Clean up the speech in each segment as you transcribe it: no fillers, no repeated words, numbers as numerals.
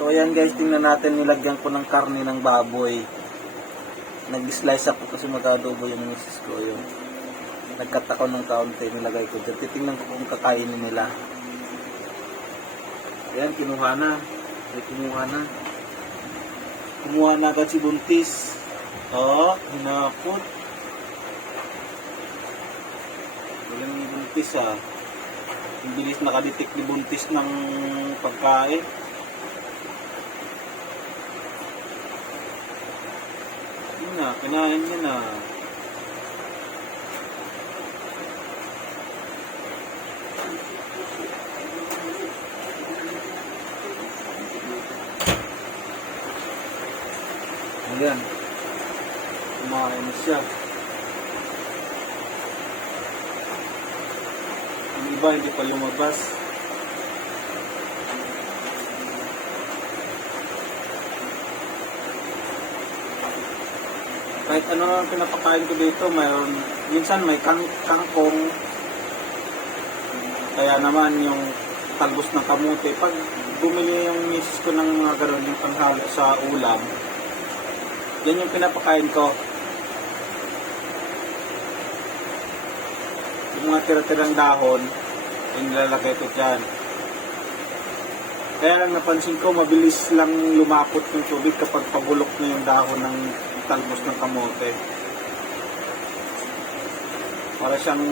So ayan guys, tingnan natin, nilagyan ko ng karne ng baboy. Nag-slice up ko kasi mag-adobo yung misis ko yun. Nagkat ako ng kaunti, nilagay ko dyan. Titingnan ko kung kakainin nila. Ayan, kinuha na. Ay, kumuha na. Kumuha na agad si Buntis. Oo, hinapot. Walang ni Buntis ah. Ang bilis nakadetect ni Buntis ng pagkain. Yun na, kinain niya na. Ayan. Kumain na siya. Ang iba hindi pa lumabas. Kahit ano ang pinapakain ko dito, mayroon, minsan may kangkong, kaya naman yung talbos ng kamote. Pag bumili yung misis ko ng mga gano'n, yung panghalo sa ulam, yan yung pinapakain ko. Yung mga tira-tirang dahon, yung nilalagay ko dyan. Kaya lang napansin ko, mabilis lang lumapot yung tubig kapag pabulok na yung dahon ng talbos ng kamote. Para siyang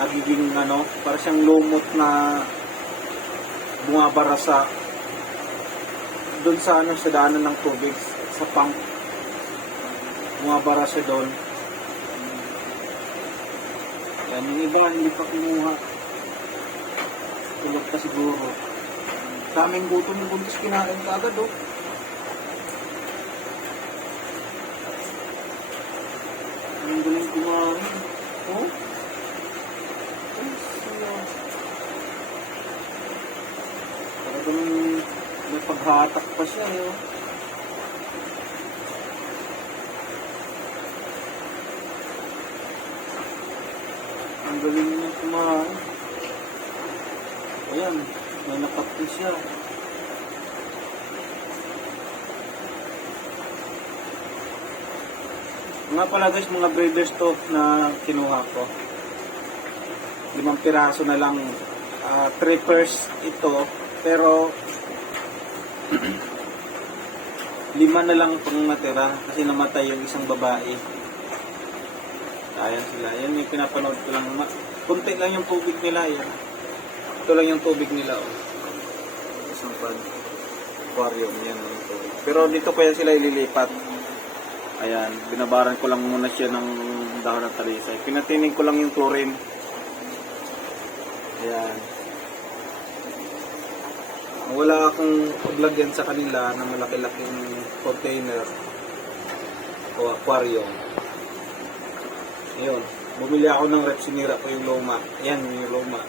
nagiging para siyang lumot na bumabara sa doon sa sa daanan ng tubig, sa pump. Bumabara siya doon. Yan, yung iba hindi pa kumuha. Tulog pa siguro. Daming gutom yung Buntis, kinain ka agad oh. Ang galing kumain. Oh? Talagang may paghatak pa siya eh. Oh. Ang galing niya kumain. Ayan, may nakapin siya. Nga pala guys, mga breeders to na kinuha ko. 5 piraso na lang. 3 pairs ito. Pero 5 na lang pang natira kasi namatay yung isang babae. Ayan sila. Yan yung pinapanood ko lang. Kunti lang yung tubig nila. Yan. Ito lang yung tubig nila. Oh. Isang aquarium. Yan yung tubig. Pero dito pa yan sila ililipat. Ayan, binabaran ko lang muna siya ng dahon ng talisay. Pinatining ko lang yung turin. Ayan. Wala akong paglagyan sa kanila ng malaki-laking container o aquarium. Ayun, bumili ako ng rep, sinira ko yung luma. Ayan, yung luma.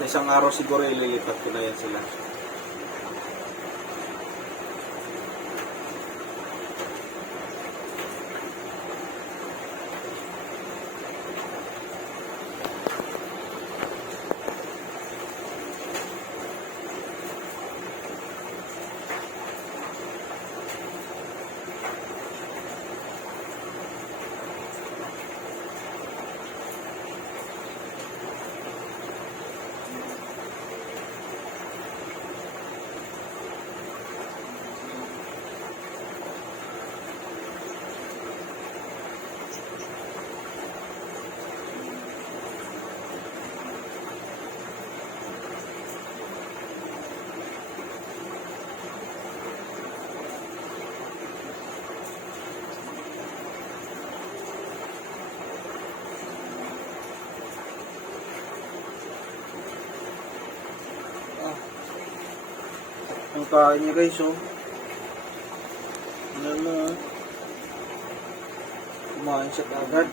Sa isang araw siguro ililipat ko na yan sila. Ang kain niya guys, oh. Ano mo, oh. Kumain siya agad.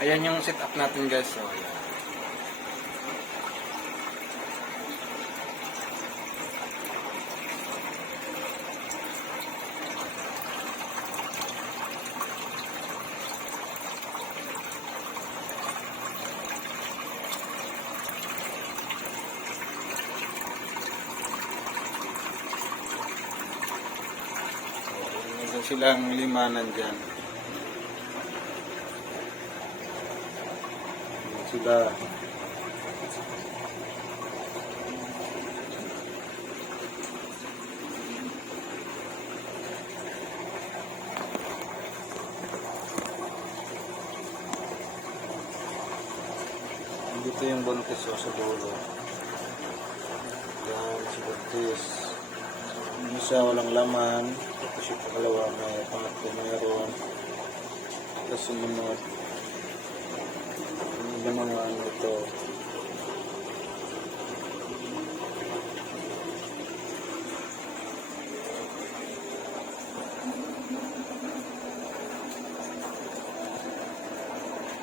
Ayan yung setup natin guys. So, ayan. Meron silang limanan dyan. Ayan sila. Dito yung buntis sa dulo. Yan, si buntis. Yung isa walang laman. Tapos yung pangalawa may pangatlo mayroon. Tapos sumunod. Yung iba mga ano ito.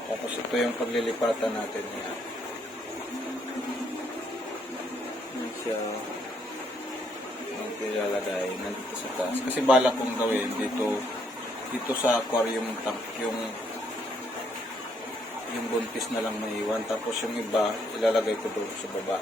Tapos ito yung paglilipatan natin. Yan siya. Ito ilalagay nandito sa taas. Kasi balak kong gawin dito sa aquarium tank yung buntis na lang maiwan. Tapos yung iba ilalagay ko doon sa baba.